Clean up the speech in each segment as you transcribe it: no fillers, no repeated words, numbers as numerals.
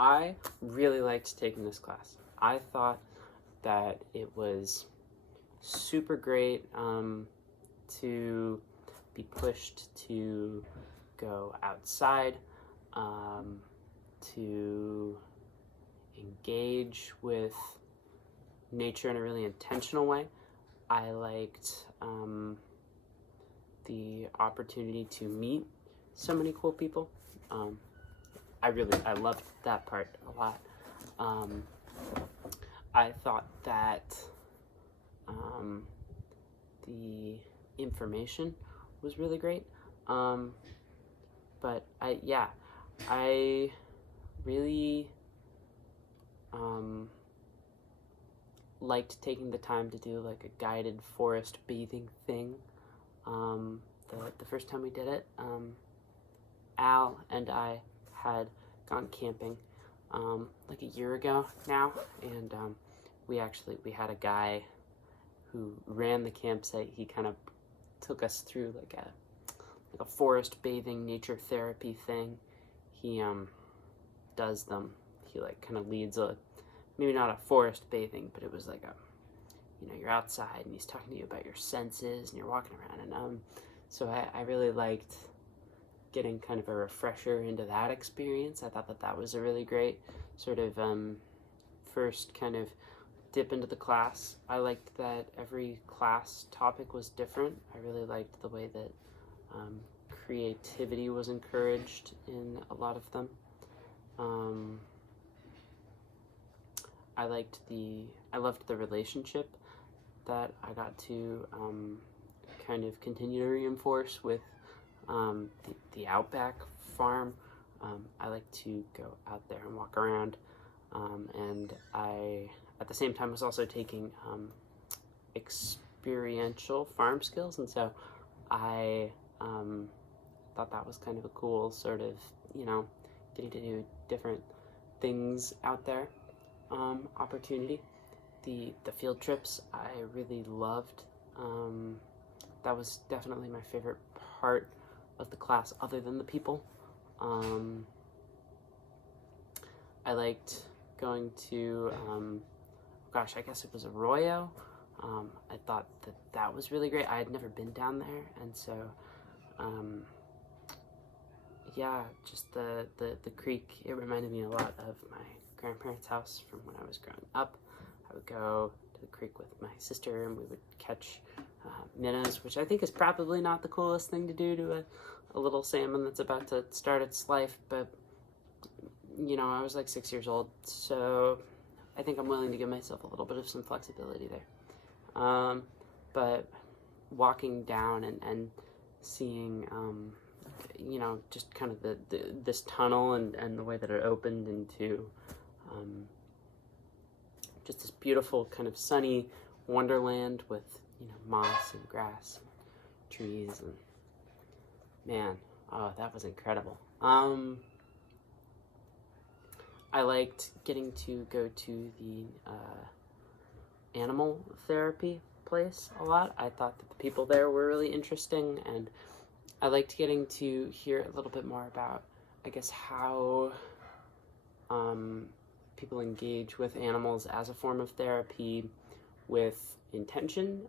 I really liked taking this class. I thought that it was super great to be pushed to go outside, to engage with nature in a really intentional way. I liked the opportunity to meet so many cool people. I loved that part a lot. I thought that the information was really great. But I really liked taking the time to do like a guided forest bathing thing. The first time we did it, Al and I had gone camping like a year ago now, and we had a guy who ran the campsite. He kind of took us through like a forest bathing nature therapy thing. He does them. He like kind of leads maybe not a forest bathing, but it was like you're outside and he's talking to you about your senses and you're walking around, and so I really liked getting kind of a refresher into that experience. I thought that was a really great sort of first kind of dip into the class. I liked that every class topic was different. I really liked the way that creativity was encouraged in a lot of them. I loved the relationship that I got to kind of continue to reinforce with the Outback farm. I like to go out there and walk around, and I, at the same time, was also taking experiential farm skills, and so I thought that was kind of a cool sort of, getting to do different things out there opportunity. The field trips I really loved. That was definitely my favorite part of the class, other than the people. I liked going to, I guess it was Arroyo. I thought that was really great. I had never been down there, and so, just the creek, it reminded me a lot of my grandparents' house from when I was growing up. I would go to the creek with my sister, and we would catch minnows, which I think is probably not the coolest thing to do to a little salmon that's about to start its life, but I was like 6 years old, so I think I'm willing to give myself a little bit of some flexibility there. But walking down and seeing just kind of this tunnel and the way that it opened into just this beautiful kind of sunny wonderland with moss and grass and trees, and man, that was incredible. I liked getting to go to the animal therapy place a lot. I thought that the people there were really interesting, and I liked getting to hear a little bit more about, I guess, how people engage with animals as a form of therapy with intention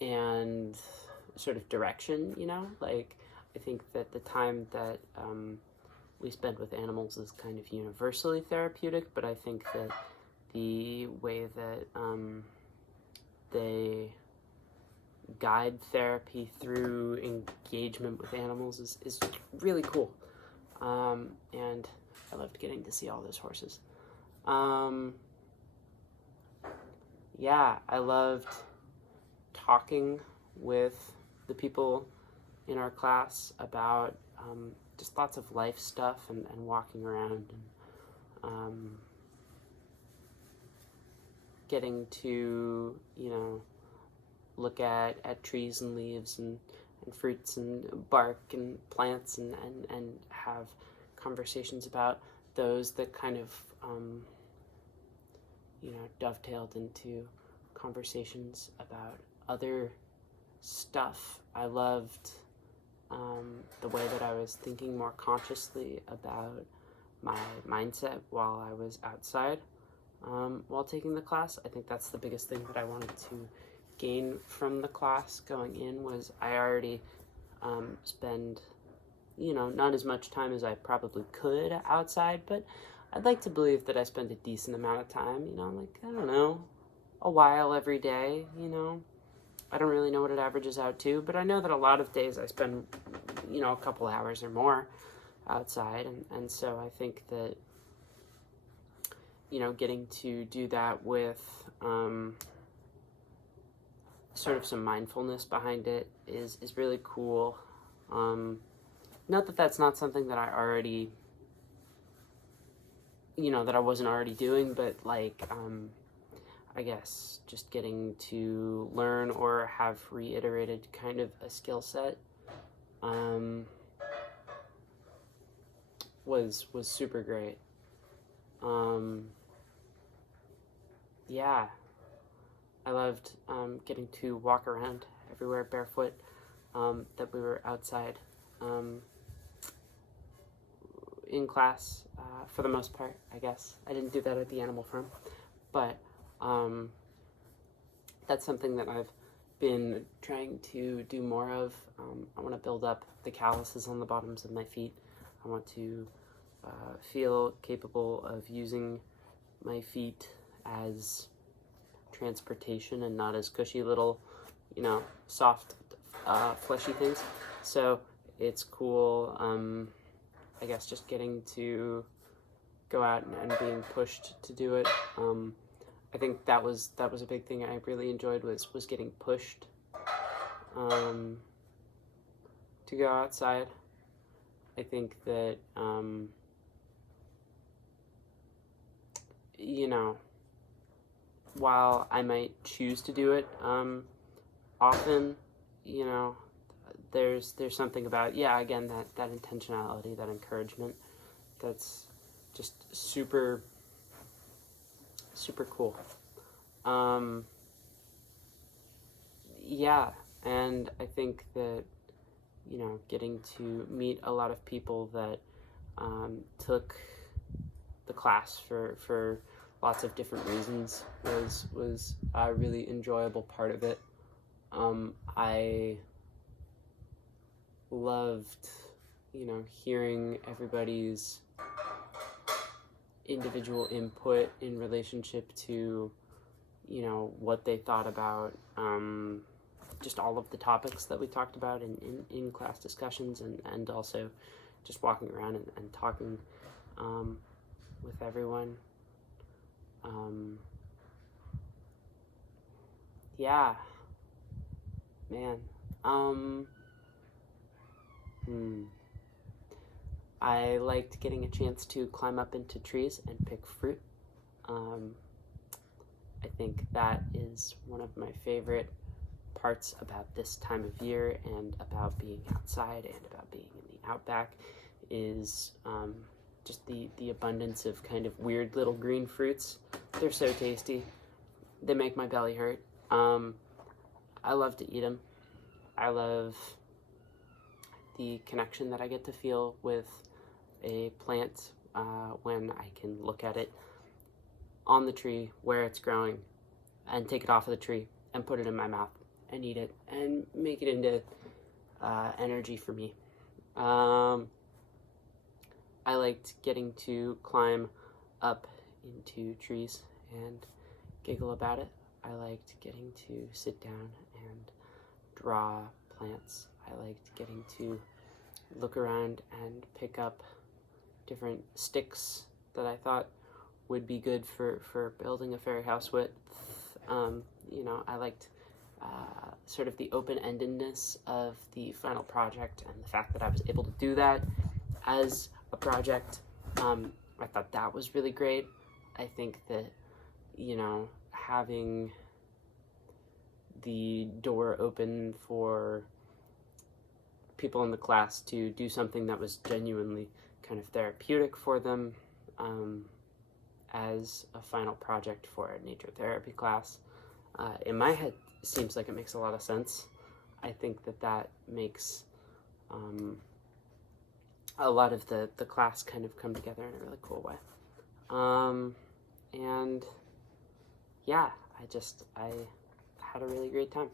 and sort of direction, like I think that the time that we spend with animals is kind of universally therapeutic, but I think that the way that they guide therapy through engagement with animals is really cool. And I loved getting to see all those horses. I loved talking with the people in our class about just lots of life stuff and walking around and getting to, look at trees and leaves and fruits and bark and plants and have conversations about those that kind of, dovetailed into conversations about other stuff. I loved the way that I was thinking more consciously about my mindset while I was outside while taking the class. I think that's the biggest thing that I wanted to gain from the class going in, was I already spend, not as much time as I probably could outside, but I'd like to believe that I spend a decent amount of time, like, I don't know, a while every day, I don't really know what it averages out to, but I know that a lot of days I spend, a couple hours or more outside, and so I think that, getting to do that with sort of some mindfulness behind it is really cool. Not that that's not something that I already, that I wasn't already doing, but like, I guess just getting to learn or have reiterated kind of a skill set was super great. Yeah, I loved getting to walk around everywhere barefoot, that we were outside in class for the most part, I guess. I didn't do that at the animal farm, but that's something that I've been trying to do more of. I want to build up the calluses on the bottoms of my feet. I want to feel capable of using my feet as transportation and not as cushy little, soft, fleshy things. So it's cool, I guess, just getting to go out and being pushed to do it. I think that was a big thing I really enjoyed, was getting pushed to go outside. I think that, while I might choose to do it often, there's something about, again, that intentionality, that encouragement, that's just super, super cool. And I think that, getting to meet a lot of people that took the class for lots of different reasons was a really enjoyable part of it. I loved, hearing everybody's individual input in relationship to, what they thought about just all of the topics that we talked about in class discussions, and also just walking around and talking with everyone. Yeah, man. I liked getting a chance to climb up into trees and pick fruit. I think that is one of my favorite parts about this time of year, and about being outside, and about being in the outback, is just the abundance of kind of weird little green fruits. They're so tasty. They make my belly hurt. I love to eat them. I love the connection that I get to feel with a plant when I can look at it on the tree where it's growing, and take it off of the tree and put it in my mouth and eat it and make it into energy for me. I liked getting to climb up into trees and giggle about it. I liked getting to sit down and draw plants. I liked getting to look around and pick up different sticks that I thought would be good for building a fairy house with. I liked sort of the open-endedness of the final project, and the fact that I was able to do that as a project. I thought that was really great. I think that, having the door open for people in the class to do something that was genuinely kind of therapeutic for them as a final project for a nature therapy class, in my head, seems like it makes a lot of sense. I think that makes a lot of the class kind of come together in a really cool way. And yeah, I had a really great time.